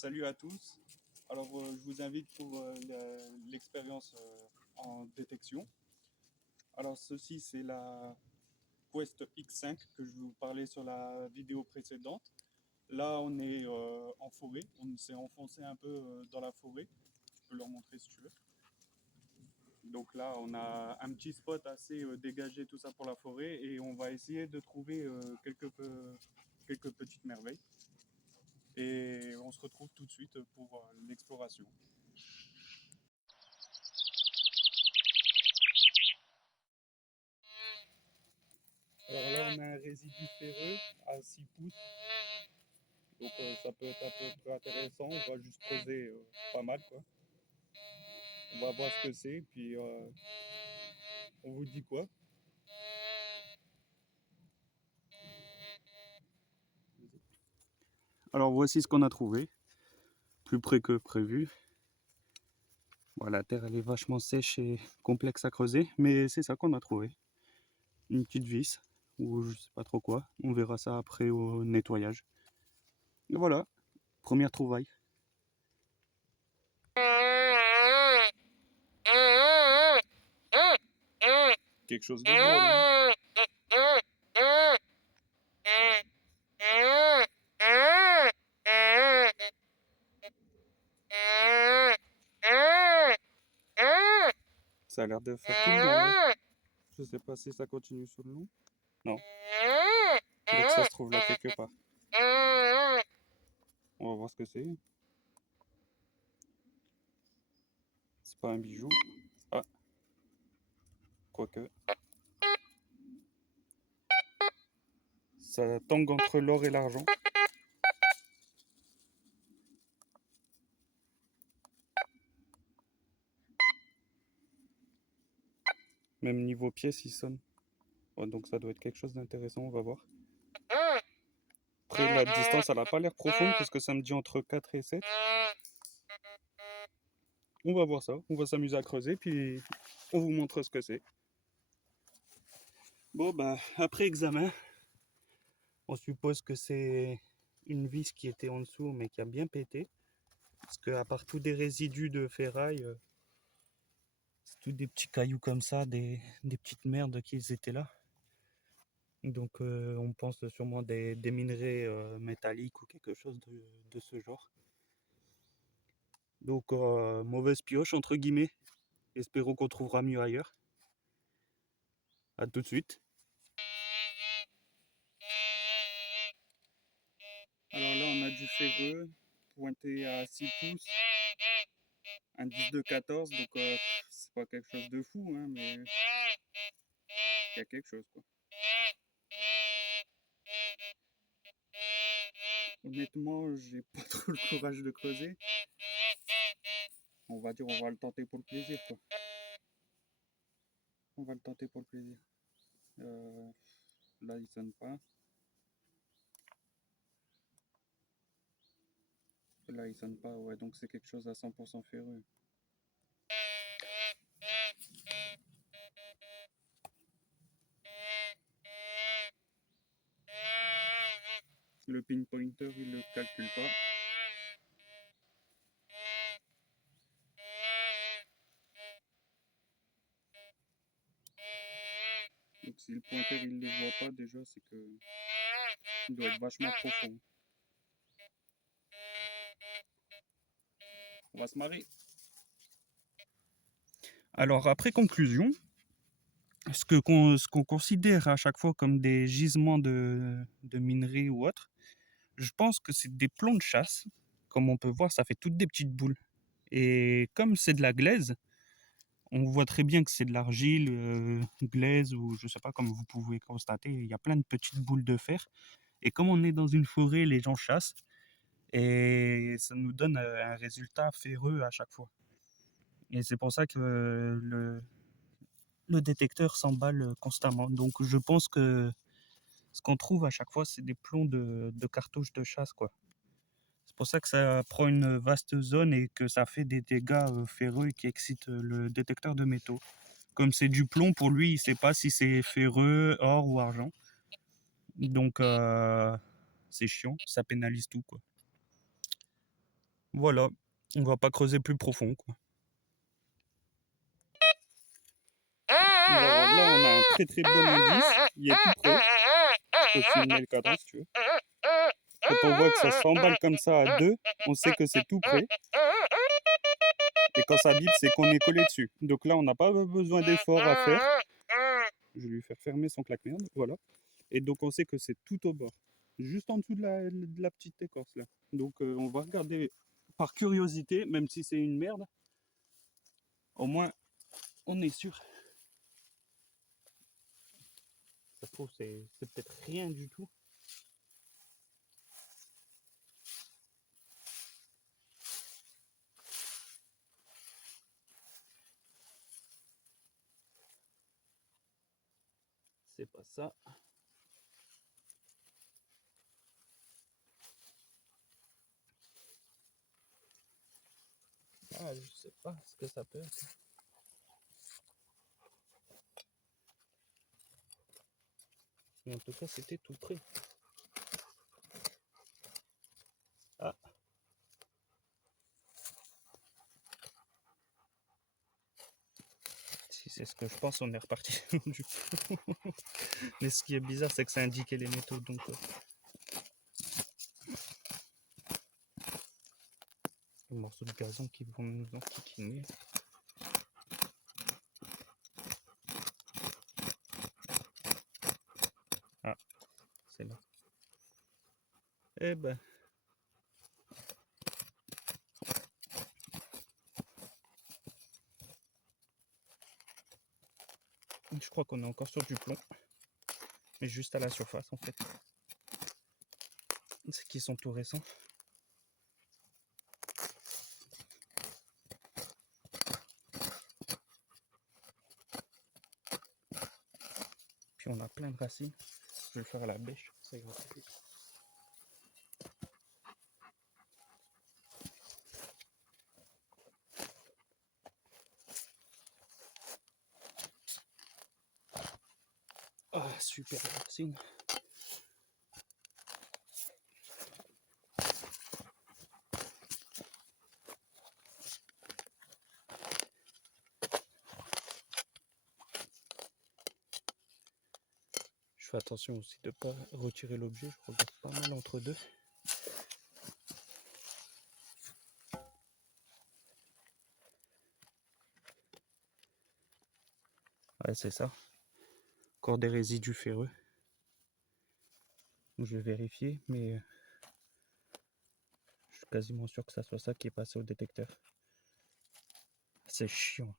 Salut à tous. Alors, je vous invite pour l'expérience en détection. Alors, ceci, c'est la Quest X5 que je vous parlais sur la vidéo précédente. Là, on est en forêt. On s'est enfoncé un peu dans la forêt. Je peux leur montrer si tu veux. Donc là, on a un petit spot assez dégagé, tout ça pour la forêt. Et on va essayer de trouver quelques petites merveilles. Et on se retrouve tout de suite pour l'exploration. Alors là, on a un résidu ferreux à 6 pouces. Donc ça peut être un peu plus intéressant. On va juste creuser pas mal, quoi. On va voir ce que c'est, puis on vous dit quoi. Alors voici ce qu'on a trouvé. Plus près que prévu. Bon, la terre, elle est vachement sèche et complexe à creuser, mais c'est ça qu'on a trouvé. Une petite vis, ou je sais pas trop quoi. On verra ça après au nettoyage. Et voilà, première trouvaille. Quelque chose de drôle, hein. Ça a l'air de faire tout le long, là. Je sais pas si ça continue sur le long. Non. Donc ça se trouve là quelque part. On va voir ce que c'est. C'est pas un bijou. Ah. Quoique. Ça tangue entre l'or et l'argent. Même niveau pièce, il sonne. Ouais, donc ça doit être quelque chose d'intéressant, on va voir. Après, la distance, elle n'a pas l'air profonde parce que ça me dit entre 4 et 7. On va voir ça, on va s'amuser à creuser, puis on vous montre ce que c'est. Bon, bah, après examen, on suppose que c'est une vis qui était en dessous, mais qui a bien pété. Parce qu'à part tous des résidus de ferraille, c'est tous des petits cailloux comme ça, des petites merdes qui étaient là. Donc on pense sûrement des minerais métalliques ou quelque chose de ce genre. Donc mauvaise pioche entre guillemets. Espérons qu'on trouvera mieux ailleurs. A tout de suite. Alors là on a du ferreux pointé à 6 pouces. Un 10 de 14, donc c'est pas quelque chose de fou, hein, mais il y a quelque chose quoi. Honnêtement, j'ai pas trop le courage de creuser. On va dire, on va le tenter pour le plaisir, quoi. On va le tenter pour le plaisir. Là, il sonne pas. Là, il sonne pas, ouais, donc c'est quelque chose à 100% ferreux. Le pinpointer, il le calcule pas. Donc si le pointeur il les voit pas déjà, c'est que il doit être vachement profond. On va se marrer. Alors après conclusion, ce qu'on considère à chaque fois comme des gisements de minerais ou autre, je pense que c'est des plombs de chasse. Comme on peut voir, ça fait toutes des petites boules. Et comme c'est de la glaise, on voit très bien que c'est de l'argile, glaise ou je sais pas, comme vous pouvez constater, il y a plein de petites boules de fer. Et comme on est dans une forêt, les gens chassent et ça nous donne un résultat ferreux à chaque fois. Et c'est pour ça que le détecteur s'emballe constamment. Donc je pense que ce qu'on trouve à chaque fois, c'est des plombs de cartouches de chasse, quoi. C'est pour ça que ça prend une vaste zone et que ça fait des dégâts ferreux qui excitent le détecteur de métaux. Comme c'est du plomb, pour lui, il ne sait pas si c'est ferreux, or ou argent. Donc c'est chiant, ça pénalise tout, quoi. Voilà, on va pas creuser plus profond, quoi. Alors là, on a un très très bon indice, il est tout près. Je peux filmer le cadran si tu veux. Quand on voit que ça s'emballe comme ça à deux, on sait que c'est tout près. Et quand ça bip, c'est qu'on est collé dessus. Donc là, on n'a pas besoin d'effort à faire. Je vais lui faire fermer son claque-merde, voilà. Et donc on sait que c'est tout au bord, juste en dessous de la petite écorce là. Donc on va regarder par curiosité, même si c'est une merde, au moins on est sûr. Ça se trouve c'est peut-être rien du tout. C'est pas ça. Ah, je sais pas ce que ça peut être. Mais en tout cas, c'était tout près. Ah. Si c'est ce que je pense, on est reparti. Mais ce qui est bizarre, c'est que ça indiquait les métaux. Donc, les morceaux de gazon qui vont nous enquiquiner. Ah, c'est là. Eh ben. Je crois qu'on est encore sur du plomb. Mais juste à la surface en fait. C'est qu'ils sont tout récents. Puis on a plein de racines. Je vais le faire à la bêche. Ça ira plus vite. Ah, super racine. Je fais attention aussi de ne pas retirer l'objet. Je regarde pas mal entre deux. Ouais, c'est ça. Encore des résidus ferreux. Je vais vérifier, mais je suis quasiment sûr que ça soit ça qui est passé au détecteur. C'est chiant.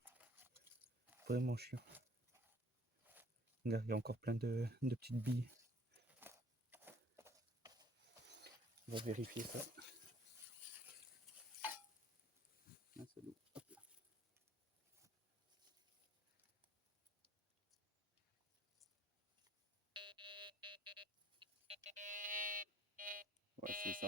Vraiment chiant. Regarde, il y a encore plein de petites billes. On va vérifier ça. Ah, c'est bon. Ouais, c'est ça.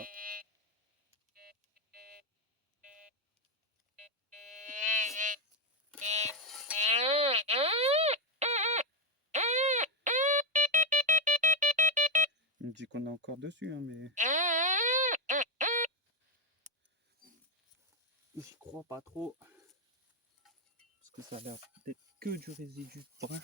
Il me dit qu'on est encore dessus, hein, mais j'y crois pas trop. Parce que ça a l'air d'être que du résidu brun.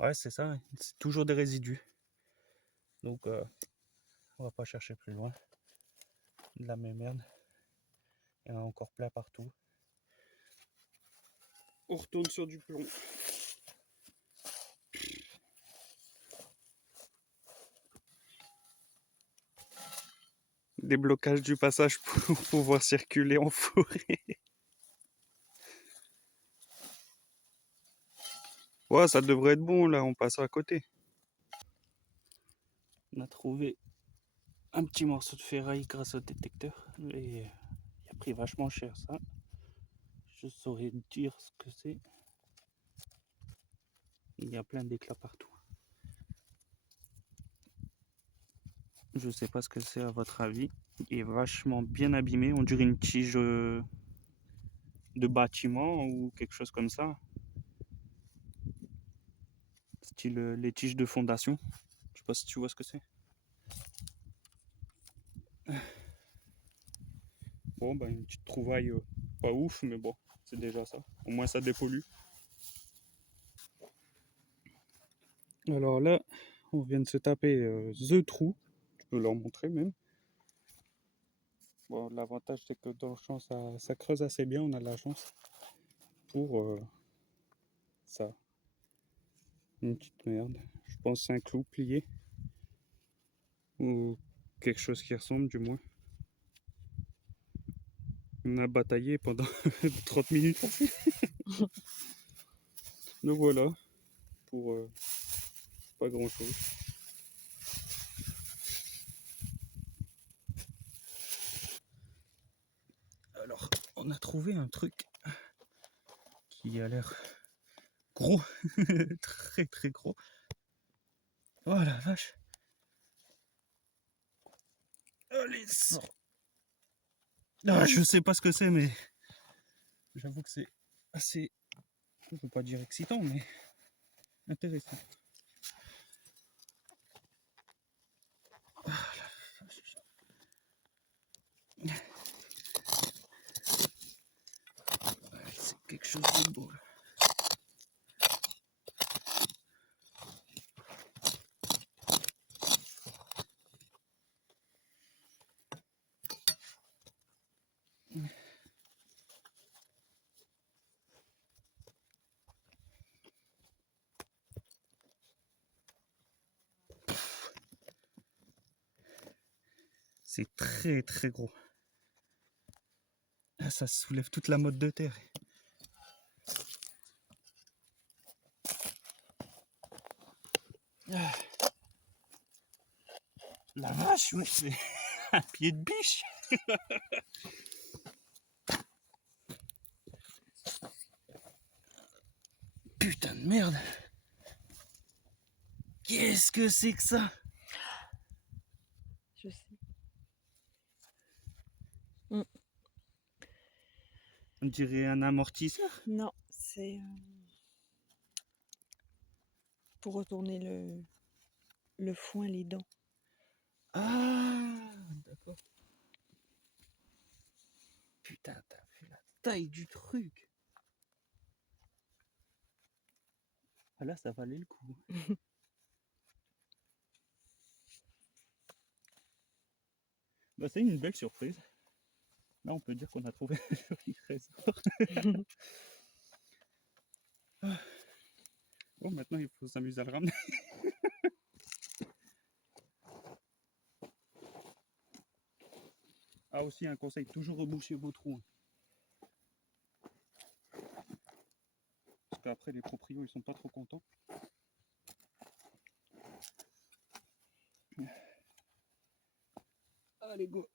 Ouais, c'est ça, c'est toujours des résidus. Donc, on va pas chercher plus loin. De la même merde. Il y en a encore plein partout. On retourne sur du plomb. Déblocage du passage pour pouvoir circuler en forêt. Ouais, ça devrait être bon, là, on passe à côté. On a trouvé un petit morceau de ferraille grâce au détecteur. Et il a pris vachement cher, ça. Je saurais dire ce que c'est. Il y a plein d'éclats partout. Je sais pas ce que c'est à votre avis. Il est vachement bien abîmé. On dirait une tige de bâtiment ou quelque chose comme ça. Style les tiges de fondation. Je sais pas si tu vois ce que c'est. Bon, bah, une petite trouvaille pas ouf, mais bon, c'est déjà ça. Au moins, ça dépollue. Alors là, on vient de se taper The Trou. Je peux leur montrer même. Bon, l'avantage, c'est que dans le champ, ça creuse assez bien. On a de la chance pour ça. Une petite merde. Je pense que c'est un clou plié. Ou quelque chose qui ressemble, du moins. On a bataillé pendant 30 minutes. Donc voilà, pour pas grand chose. Alors, on a trouvé un truc qui a l'air gros, très très gros. Oh la vache. Allez, sors. Ah, je sais pas ce que c'est, mais j'avoue que c'est assez, je peux pas dire excitant, mais intéressant. Ah, c'est quelque chose de beau. C'est très très gros. Là, ça soulève toute la motte de terre. La vache, ouais, c'est un pied de biche. Putain de merde. Qu'est-ce que c'est que ça? Je sais. On dirait un amortisseur. Non, c'est pour retourner le foin, les dents. Ah, d'accord. Putain, t'as vu la taille du truc. Ah là, ça valait le coup. Bah, c'est une belle surprise. Là, on peut dire qu'on a trouvé un joli trésor. Bon, maintenant, il faut s'amuser à le ramener. Ah, aussi, un conseil, toujours reboucher vos trous. Parce qu'après, les proprios, ils sont pas trop contents. Allez, go.